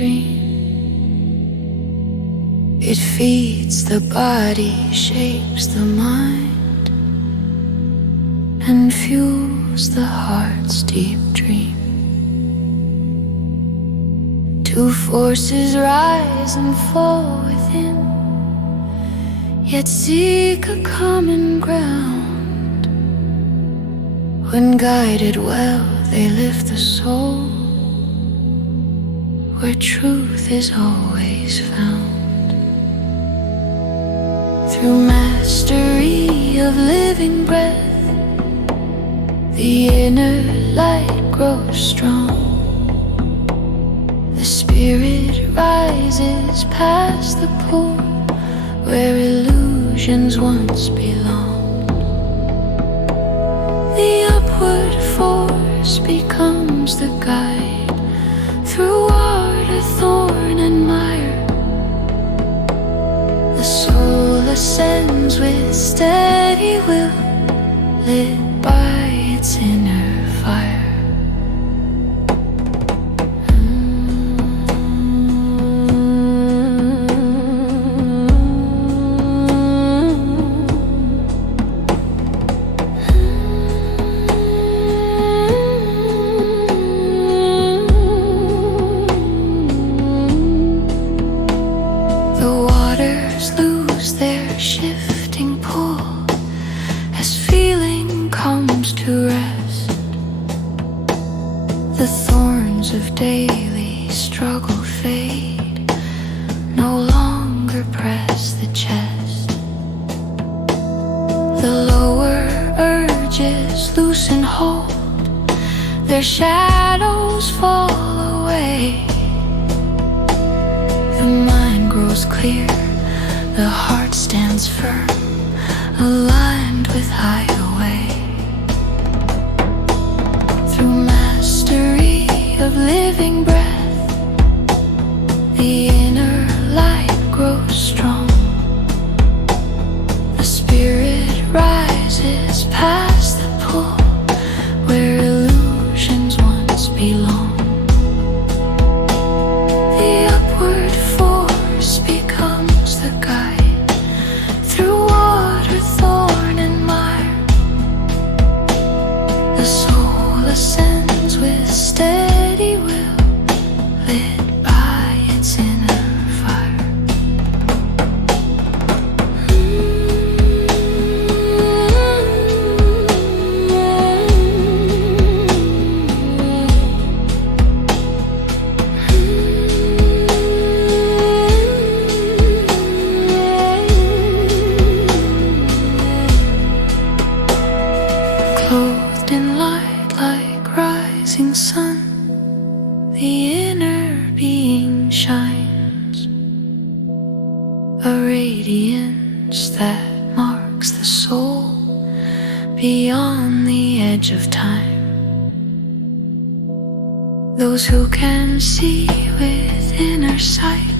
dream. It feeds the body, shapes the mind, and fuels the heart's deep dream. Two forces rise and fall within, yet seek a common ground. When guided well, they lift the soul where truth is always found. Through mastery of living breath, the inner light grows strong. The spirit rises past the pool where illusions once belonged. The upward force becomes the guide through water, thorn, and mire. The soul ascends with steady will, lit by its inner fire. Shifting pull as feeling comes to rest. The thorns of daily struggle fade, no longer press the chest. The lower urges loosen hold, their shadows fall away. The mind grows clear, the heart stands firm, aligned with higher way. Through mastery of living breath, the inner light grows strong. The spirit rises past the pool where illusions once belonged. The upward force becomes the guide through water, thorn, and mire. The soul ascends with steady will, lit by its inner fire. Clothed in light like rising sun, the inner being shines, a radiance that marks the soul beyond the edge of time. Those who can see with inner sight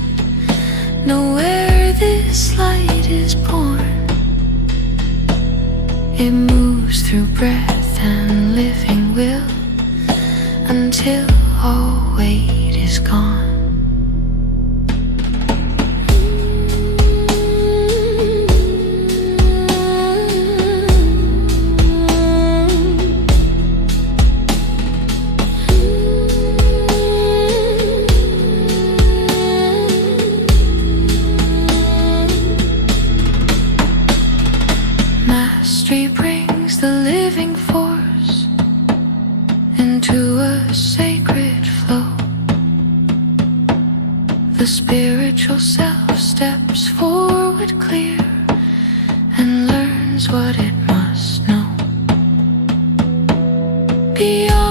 know where this light is born. It moves through breath and living will until all weight is gone. Mastery brings the living force into a sacred flow. The spiritual self steps forward clear and learns what it must know. Beyond